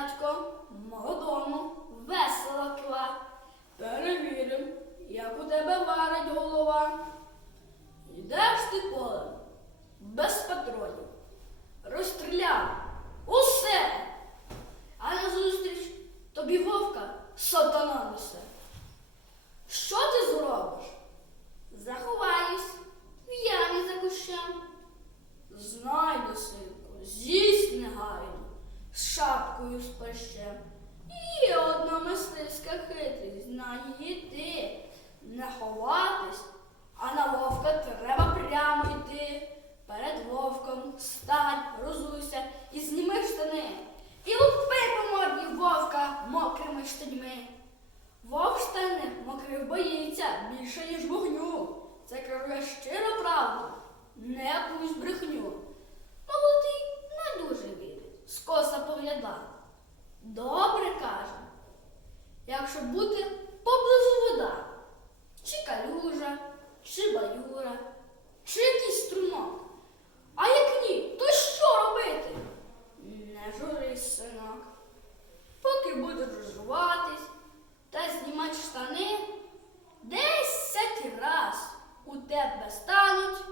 дядько молодому весело ква. Перевірим, як у тебе варить голова. Йдеш ти полем без патронів, розстріляв усе, а назустріч тобі вовка сатана несе. Шапкою з. Є одна мисливська хитрість, знає йти, не ховатись, а на вовка треба прямо йти. Перед вовком стань, розуйся і зніми штани. І лупи по морді вовка мокрими штаньми. Вовк стане, мокрив боїться більше, ніж вогню. Це кажу я щиро правду, не якусь брехню. Молодий не дуже вірить, скоса погляда. Добре каже, Якщо бути поблизу вода, чи калюжа, чи баюра, чи якийсь струмок. А як ні, то що робити? Не журись, синок. Поки будеш жуватись та знімати штани, десять раз у тебе стануть.